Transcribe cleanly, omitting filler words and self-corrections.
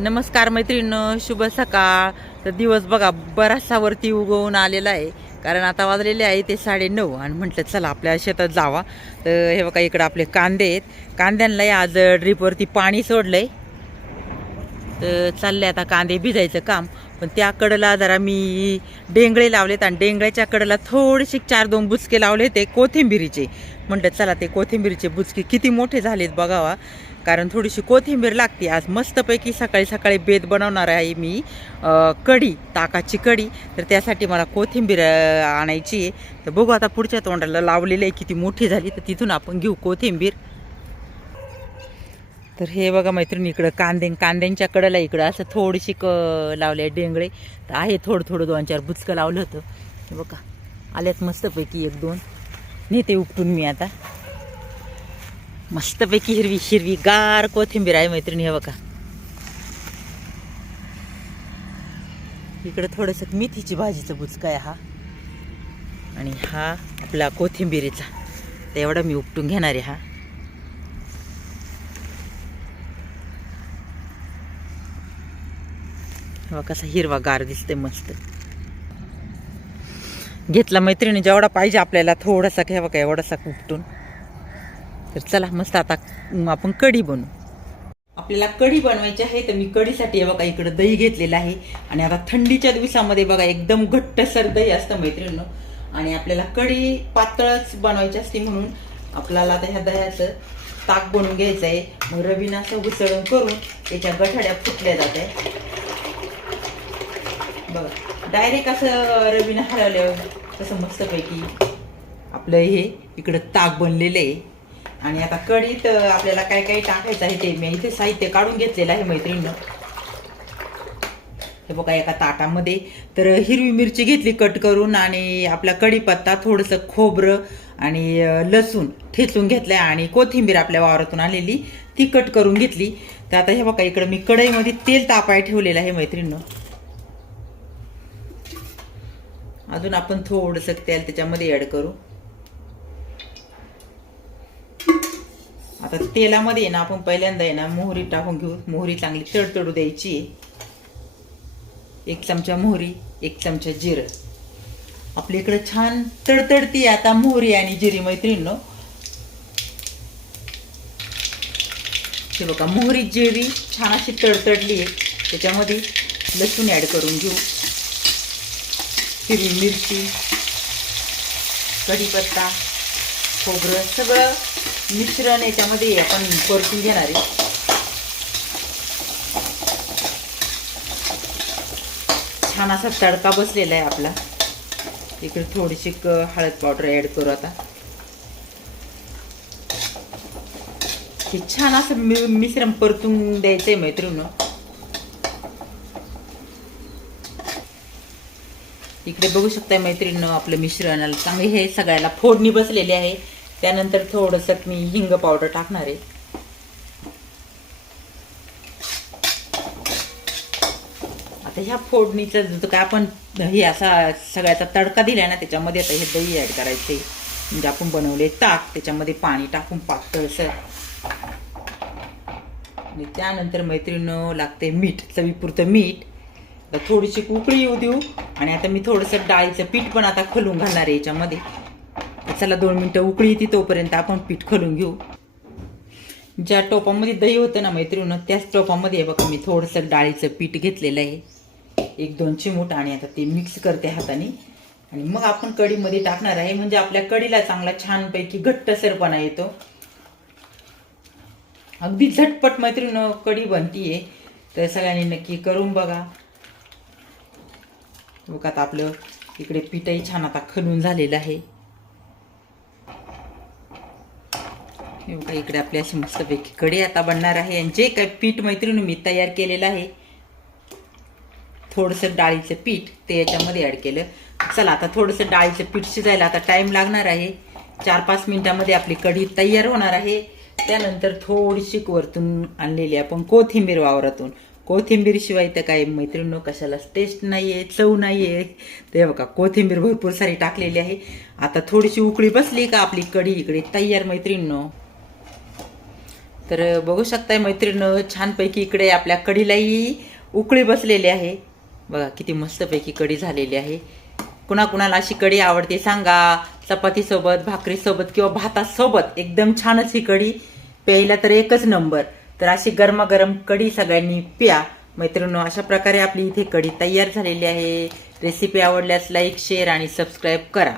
नमस्कार मैत्रिणींनो, शुभ सकाळ. तर दिवस बघा बराचसा वरती उगवून आलेला आहे. कारण आता वाजलेले आहे ते 9:30 आणि म्हटलं चला आपल्या शेतात जावा. तर हे बघा इकडं आपले कांदे आहेत. कांद्यांना आज ड्रीपवरती पाणी सोडलंय. तर चालले आता कांदे भिजायचं काम. पण त्या कडेला जरा मी डेंगळे लावलेत आणि डेंगळ्याच्या कडेला थोडेसे 4-2 बुचके लावले ते कोथिंबिरीचे. म्हटलं चला ते कोथिंबिरीचे बुचके किती मोठे झालेत बघावा. कारण थोडीशी कोथिंबीर लागते. आज मस्तपैकी सकाळी सकाळी बेत बनवणार आहे मी, कढी, ताकाची कढी. तर त्यासाठी मला कोथिंबीर आणायची आहे. तर बघू आता पुढच्या तोंडाला लावलेली आहे किती मोठी झाली, तर तिथून आपण घेऊ कोथिंबीर. तर हे बघा मैत्रिणी इकडं कांद्यांच्या कडेला इकडं असं थोडीशी लावले डेंगळे. तर आहे थोडं थोडं 2-4 बुचकं लावलं होतं. हे बघा आल्यात मस्तपैकी 1-2 नेते उपटून मी आता. मस्तपैकी हिरवी हिरवी गार कोथिंबीर आहे मैत्रिणी. हे बघा इकडं थोडंसं मेथीची भाजीचं बुचका आहे हा, आणि हा आपला कोथिंबीरीचा. तर एवढा मी उपटून घेणार आहे हा. कसा हिरवा गार दिसते मस्त. घेतला मैत्रिणी जेवढा पाहिजे आपल्याला थोडासा, घ्यावा का एवढासा उपटून. तर चला मस्त आता आपण कढी बनवू. आपल्याला कढी बनवायची आहे. तर मी कढीसाठी बघा इकडं दही घेतलेलं आहे. आणि आता थंडीच्या दिवसामध्ये बघा एकदम घट्टसर दही असतं मैत्रिणींनो. आणि आपल्याला कढी पातळच बनवायची असते, म्हणून आपल्याला आता ह्या दह्याचं ताक बनवून घ्यायचं आहे. मग रवीनं असं घुसळून करून त्याच्या गठाड्या फुटल्या जात आहे बघा. डायरेक्ट असं रवीनं हरवल्यावर कसं मस्तपैकी आपलं हे इकडं ताक बनलेलं आहे. आणि आता कढीत आपल्याला काय काय टाकायचं आहे ते मी इथे साहित्य काढून घेतलेलं आहे मैत्रिणींनो. हे बघा एका ताटामध्ये तर हिरवी मिरची घेतली कट करून, आणि आपला कढीपत्ता, थोडंसं खोबरं आणि लसूण ठेचून घेतलंय, आणि कोथिंबीर आपल्या वावरातून आलेली ती कट करून घेतली. तर आता हे बघा इकडं मी कढईमध्ये तेल तापाय ठेवलेलं आहे मैत्रिणींनो. अजून आपण थोडंसं तेल त्याच्यामध्ये ऍड करू. आता तेलामध्ये ना आपण पहिल्यांदा आहे ना मोहरी टाकून घेऊ. मोहरी चांगली तडतडू द्यायची. 1 चमचा मोहरी, 1 चमचा जिरं. आपल्या इकडे छान तडतडती आता मोहरी आणि जिरी मैत्रिणींनो. हे बघा मोहरी जिरी छान अशी तडतडली आहे. त्याच्यामध्ये लसूण ऍड करून घेऊ, हिरवी मिरची, कढीपत्ता, खोबरं सगळं मिश्रण याच्यामध्ये आपण परतून घेणार आहे. छान असा तडका बसलेला आहे आपला. इकडे थोडीशी हळद पावडर ऍड करू. आता हे छान असं मिश्रण परतून द्यायचंय मैत्रिणींनो. इकडे बघू शकताय मैत्रिणींनो आपलं मिश्रणाला चांगली हे सगळ्याला फोडणी बसलेली आहे. त्यानंतर थोडंसं मी हिंग पावडर टाकणार आहे. आता ह्या फोडणीचं जो काय आपण हे असा सगळ्याचा तडका दिलाय ना, त्याच्यामध्ये आता हे दही ऍड करायचे. म्हणजे आपण बनवले ताक, त्याच्यामध्ये पाणी टाकून पातळसर. आणि त्यानंतर मैत्रिणींनो लागते मीठ, चवीपुरतं मीठ. तर थोडीशी उकळी येऊ देऊ. आणि आता मी थोडंसं डाळीचं पीठ पण आता खलून घालणार आहे याच्यामध्ये. चला 2 मिनिटं उकळी येते तोपर्यंत आपण पीठ खलून घेऊ. ज्या टोपामध्ये दही होतं ना मैत्रिणींनो, त्याच टोपामध्ये बघा मी थोडंसं डाळीचं पीठ घेतलेलं आहे, 1-2 चिमूट. आणि आता ते मिक्स करते हाताने. आणि मग आपण कढीमध्ये टाकणार आहे. म्हणजे आपल्या कढीला चांगला छानपैकी घट्टसरपणा येतो. अगदी झटपट मैत्रिणींनो कढी बनतीये. तर सगळ्यांनी नक्की करून बघा. बघा आता आपलं इकडे पीठही छान आता खलून झालेलं आहे. हे बघा इकडे आपली अशी मस्तपैकी कढी आता बनणार आहे. आणि जे काही पीठ मैत्रिणी मी तयार केलेलं आहे, थोडंसं डाळीचं पीठ ते याच्यामध्ये ॲड केलं. चला आता थोडंसं डाळीचं पीठ शिजायला आता टाईम लागणार आहे. 4-5 मिनिटामध्ये आपली कढी तयार होणार आहे. त्यानंतर थोडीशी वरतून आणलेली आपण कोथिंबीर वावरातून. कोथिंबीर शिवाय तर काय मैत्रिणींनो कशालाच टेस्ट नाही आहे, चव नाही आहे. ते बघा कोथिंबीर भरपूर सारी टाकलेली आहे. आता थोडीशी उकळी बसली का आपली कढी इकडे तयार मैत्रिणींनो. तर बघू शकताय मैत्रिणीनं, छानपैकी इकडे आपल्या कढीलाही उकळी बसलेली आहे. बघा किती मस्तपैकी कढी झालेली आहे. कुणाकुणाला अशी कढी आवडते सांगा, चपातीसोबत, भाकरीसोबत किंवा भातासोबत एकदम छानच ही कढी, प्यायला तर एकच नंबर. तर अशी गरमागरम कढी सगळ्यांनी प्या मैत्रिणींनो. अशा प्रकारे आपली इथे कढी तयार झालेली आहे. रेसिपी आवडल्यास लाईक, शेअर आणि सबस्क्राईब करा.